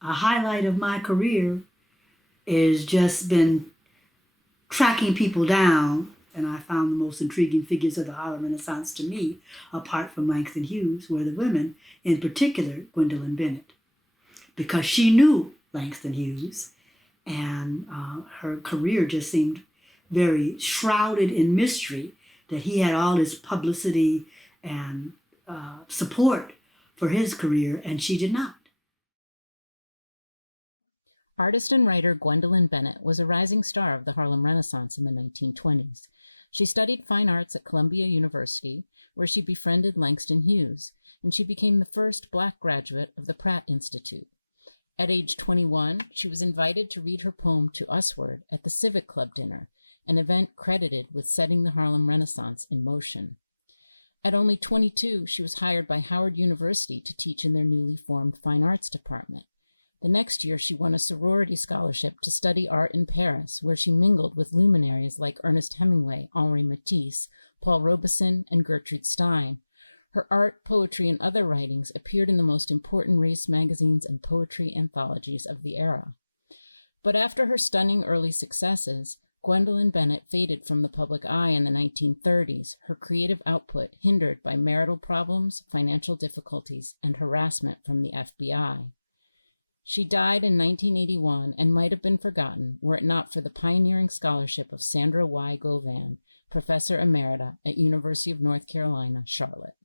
A highlight of my career is just been tracking people down, and I found the most intriguing figures of the Harlem Renaissance to me, apart from Langston Hughes, were the women, in particular Gwendolyn Bennett, because she knew Langston Hughes, and her career just seemed very shrouded in mystery, that he had all this publicity and support for his career, and she did not. Artist and writer Gwendolyn Bennett was a rising star of the Harlem Renaissance in the 1920s. She studied fine arts at Columbia University, where she befriended Langston Hughes, and she became the first Black graduate of the Pratt Institute. At age 21, she was invited to read her poem To Usward at the Civic Club dinner, an event credited with setting the Harlem Renaissance in motion. At only 22, she was hired by Howard University to teach in their newly formed fine arts department. The next year, she won a sorority scholarship to study art in Paris, where she mingled with luminaries like Ernest Hemingway, Henri Matisse, Paul Robeson, and Gertrude Stein. Her art, poetry, and other writings appeared in the most important race magazines and poetry anthologies of the era. But after her stunning early successes, Gwendolyn Bennett faded from the public eye in the 1930s, her creative output hindered by marital problems, financial difficulties, and harassment from the FBI. She died in 1981 and might have been forgotten were it not for the pioneering scholarship of Sandra Y. Govan, Professor Emerita at University of North Carolina, Charlotte.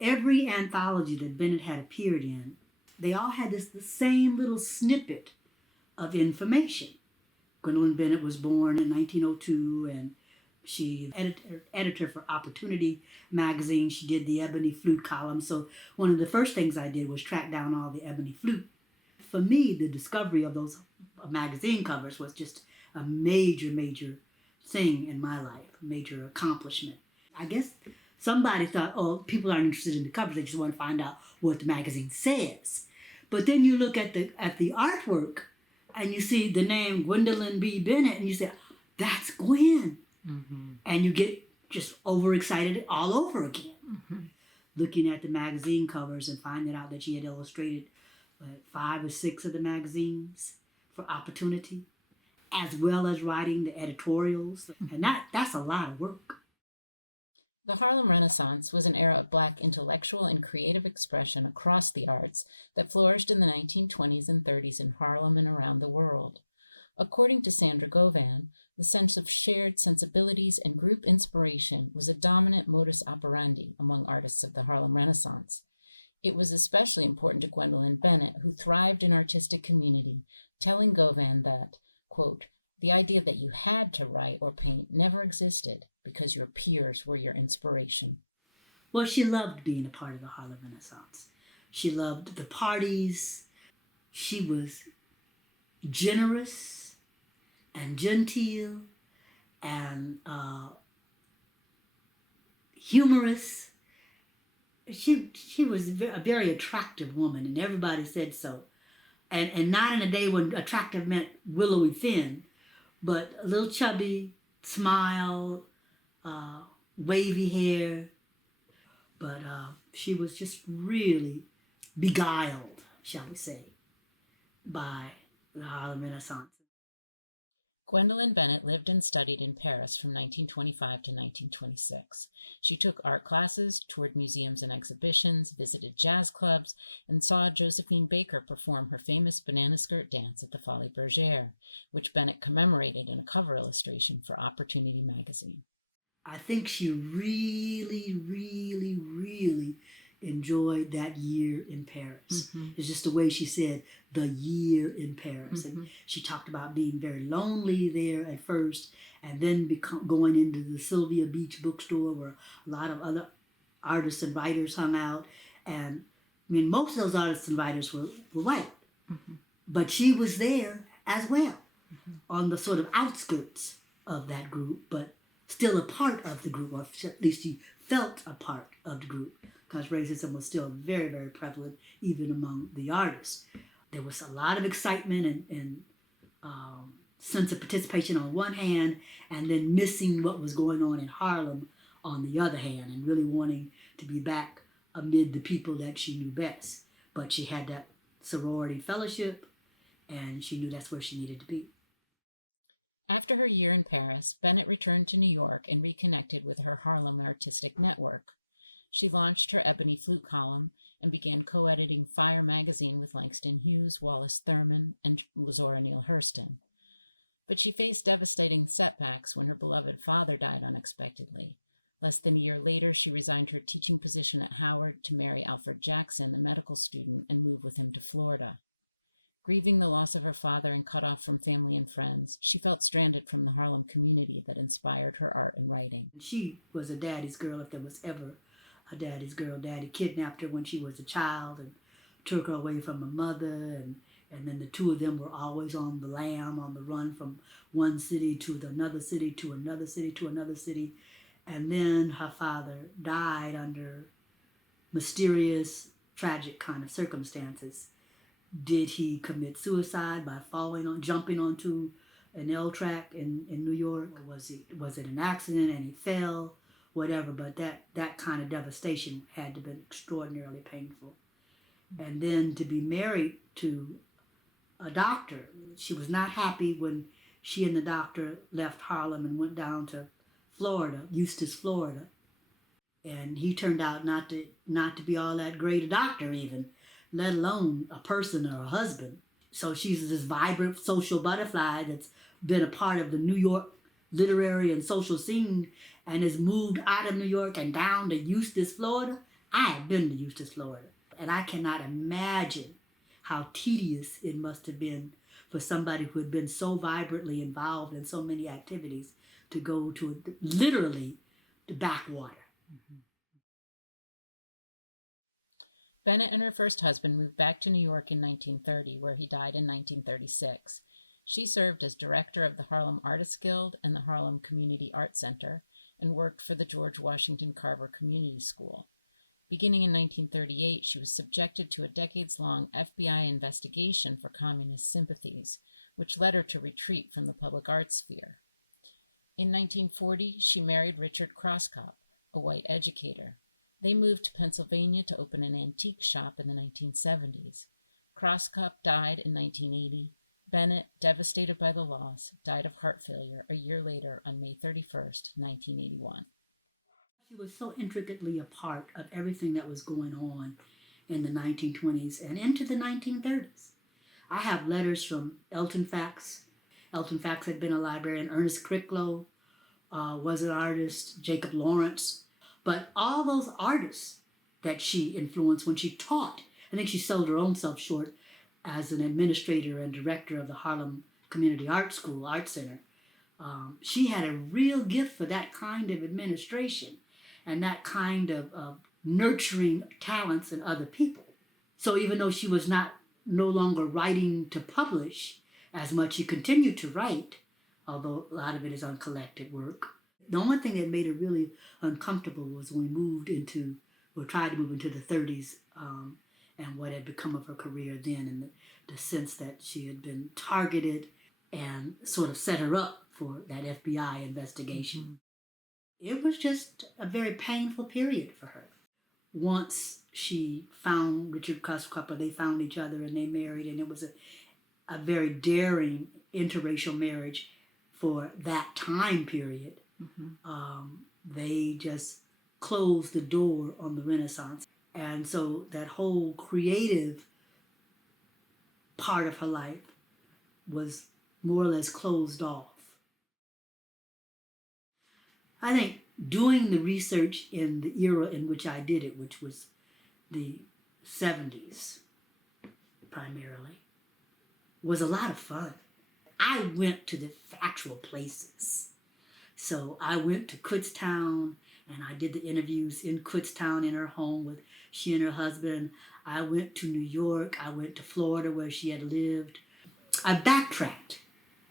Every anthology that Bennett had appeared in, they all had the same little snippet of information. Gwendolyn Bennett was born in 1902, and she editor for Opportunity magazine. She did the Ebony Flute column. So one of the first things I did was track down all the Ebony Flute. For me, the discovery of those magazine covers was just a major, major thing in my life, a major accomplishment. I guess somebody thought, oh, people aren't interested in the covers, they just want to find out what the magazine says. But then you look at the artwork and you see the name Gwendolyn B. Bennett and you say, that's Gwen. Mm-hmm. And you get just overexcited all over again. Mm-hmm. Looking at the magazine covers and finding out that she had illustrated 5 or 6 of the magazines for Opportunity, as well as writing the editorials. And that's a lot of work. The Harlem Renaissance was an era of Black intellectual and creative expression across the arts that flourished in the 1920s and 30s in Harlem and around the world. According to Sandra Govan, the sense of shared sensibilities and group inspiration was a dominant modus operandi among artists of the Harlem Renaissance. It was especially important to Gwendolyn Bennett, who thrived in artistic community, telling Govan that, quote, the idea that you had to write or paint never existed because your peers were your inspiration. Well, she loved being a part of the Harlem Renaissance. She loved the parties. She was generous and genteel and humorous. She was a very attractive woman, and everybody said so. And not in a day when attractive meant willowy thin, but a little chubby, smile, wavy hair. But she was just really beguiled, shall we say, by the Harlem Renaissance. Gwendolyn Bennett lived and studied in Paris from 1925 to 1926. She took art classes, toured museums and exhibitions, visited jazz clubs, and saw Josephine Baker perform her famous banana skirt dance at the Folies Bergère, which Bennett commemorated in a cover illustration for Opportunity magazine. I think she really, really, really enjoyed that year in Paris. Mm-hmm. It's just the way she said, the year in Paris. Mm-hmm. And she talked about being very lonely there at first, and then going into the Sylvia Beach bookstore where a lot of other artists and writers hung out. And I mean, most of those artists and writers were white. Mm-hmm. But she was there as well, mm-hmm. on the sort of outskirts of that group, but still a part of the group, or at least she felt a part of the group, because racism was still very, very prevalent even among the artists. There was a lot of excitement and sense of participation on one hand, and then missing what was going on in Harlem on the other hand, and really wanting to be back amid the people that she knew best. But she had that sorority fellowship, and she knew that's where she needed to be. After her year in Paris, Bennett returned to New York and reconnected with her Harlem artistic network. She launched her Ebony Flute column and began co-editing Fire magazine with Langston Hughes, Wallace Thurman, and Zora Neale Hurston. But she faced devastating setbacks when her beloved father died unexpectedly. Less than a year later, she resigned her teaching position at Howard to marry Alfred Jackson, a medical student, and move with him to Florida. Grieving the loss of her father and cut off from family and friends, she felt stranded from the Harlem community that inspired her art and writing. She was a daddy's girl if there was ever a daddy's girl. Daddy kidnapped her when she was a child and took her away from her mother, and then the two of them were always on the lam, on the run from one city to another city, to another city, to another city. And then her father died under mysterious, tragic kind of circumstances. Did he commit suicide by jumping onto an L track in New York? Or was it an accident and he fell? Whatever, but that kind of devastation had to have been extraordinarily painful. And then to be married to a doctor, she was not happy when she and the doctor left Harlem and went down to Florida, Eustis, Florida. And he turned out not to be all that great a doctor even, let alone a person or a husband. So she's this vibrant social butterfly that's been a part of the New York literary and social scene and has moved out of New York and down to Eustis, Florida. I have been to Eustis, Florida, and I cannot imagine how tedious it must have been for somebody who had been so vibrantly involved in so many activities to go to literally the backwater. Mm-hmm. Bennett and her first husband moved back to New York in 1930, where he died in 1936. She served as director of the Harlem Artists Guild and the Harlem Community Art Center and worked for the George Washington Carver Community School. Beginning in 1938, she was subjected to a decades-long FBI investigation for communist sympathies, which led her to retreat from the public art sphere. In 1940, she married Richard Croscop, a white educator. They moved to Pennsylvania to open an antique shop in the 1970s. Croscop died in 1980. Bennett, devastated by the loss, died of heart failure a year later on May 31st, 1981. She was so intricately a part of everything that was going on in the 1920s and into the 1930s. I have letters from Elton Fax. Elton Fax had been a librarian. Ernest Cricklow was an artist. Jacob Lawrence. But all those artists that she influenced when she taught, I think she sold her own self short as an administrator and director of the Harlem Community Art School, Art Center. She had a real gift for that kind of administration and that kind of nurturing talents in other people. So even though she was no longer writing to publish as much, she continued to write, although a lot of it is uncollected work. The only thing that made her really uncomfortable was when we tried to move into the 30s, and what had become of her career then, and the sense that she had been targeted and sort of set her up for that FBI investigation. It was just a very painful period for her. Once she found Richard Croscop, they found each other and they married, and it was a very daring interracial marriage for that time period. Mm-hmm. They just closed the door on the Renaissance. And so that whole creative part of her life was more or less closed off. I think doing the research in the era in which I did it, which was the 70s primarily, was a lot of fun. I went to the actual places. So I went to Kutztown and I did the interviews in Kutztown in her home with she and her husband. I went to New York. I went to Florida where she had lived. I backtracked.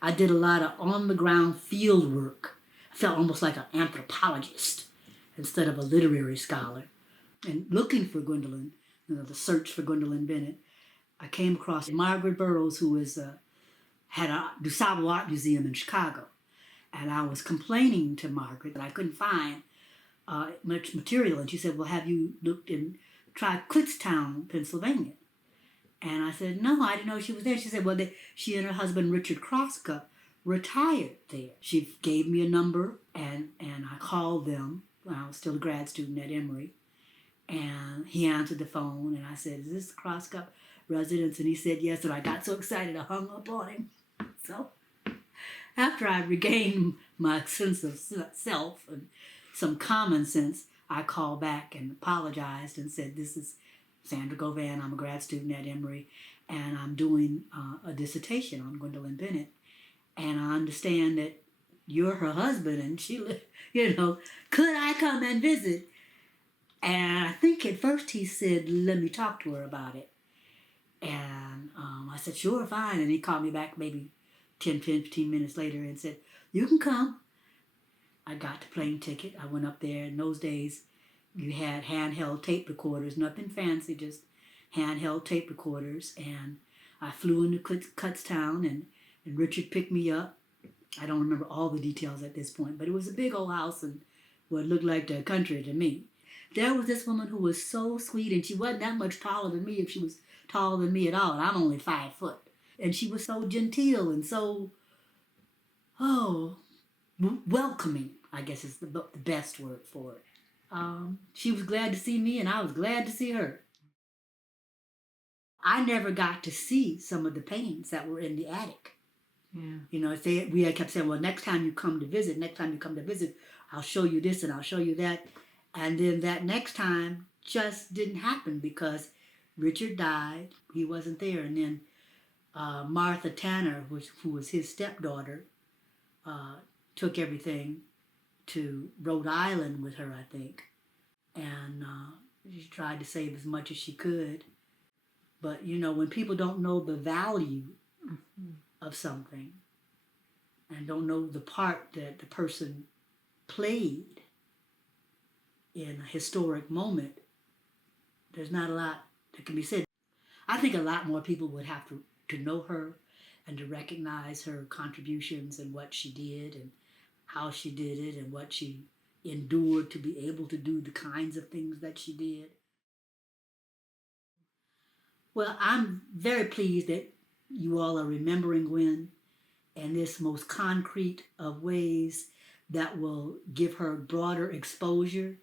I did a lot of on-the-ground field work. I felt almost like an anthropologist instead of a literary scholar. And looking for Gwendolyn, the search for Gwendolyn Bennett, I came across Margaret Burroughs, who had a DuSable Art Museum in Chicago. And I was complaining to Margaret that I couldn't find much material. And she said, well, have you looked and tried Kutztown, Pennsylvania? And I said, no, I didn't know she was there. She said, well, she and her husband, Richard Crosscup, retired there. She gave me a number, and I called them when I was still a grad student at Emory. And he answered the phone, and I said, is this Crosscup residence? And he said, yes. And I got so excited I hung up on him. So after I regained my sense of self and some common sense, I called back and apologized and said, this is Sandra Govan. I'm a grad student at Emory, and I'm doing a dissertation on Gwendolyn Bennett. And I understand that you're her husband, and she, could I come and visit? And I think at first he said, let me talk to her about it. And I said, sure, fine. And he called me back maybe 10, 15 minutes later and said, you can come. I got the plane ticket. I went up there. In those days, you had handheld tape recorders, nothing fancy, just handheld tape recorders. And I flew into Kutztown, and Richard picked me up. I don't remember all the details at this point, but it was a big old house and what looked like the country to me. There was this woman who was so sweet, and she wasn't that much taller than me, if she was taller than me at all. I'm only 5 foot. And she was so genteel and so, welcoming, I guess is the best word for it. She was glad to see me, and I was glad to see her. I never got to see some of the paintings that were in the attic. Yeah. We had kept saying, well, next time you come to visit, I'll show you this and I'll show you that. And then that next time just didn't happen because Richard died. He wasn't there. And then Martha Tanner, who was his stepdaughter, took everything to Rhode Island with her, I think. And she tried to save as much as she could. But, when people don't know the value of something and don't know the part that the person played in a historic moment, there's not a lot that can be said. I think a lot more people would have to know her and to recognize her contributions and what she did and how she did it and what she endured to be able to do the kinds of things that she did. Well, I'm very pleased that you all are remembering Gwen in this most concrete of ways that will give her broader exposure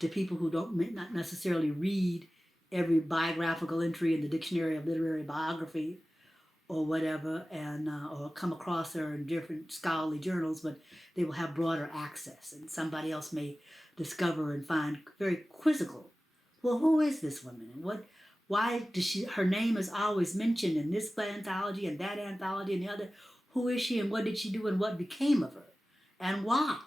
to people who may not necessarily read every biographical entry in the Dictionary of Literary Biography or whatever, and or come across her in different scholarly journals, but they will have broader access, and somebody else may discover and find very quizzical. Well, who is this woman, and why does her name is always mentioned in this anthology and that anthology and the other? Who is she, and what did she do, and what became of her, and why?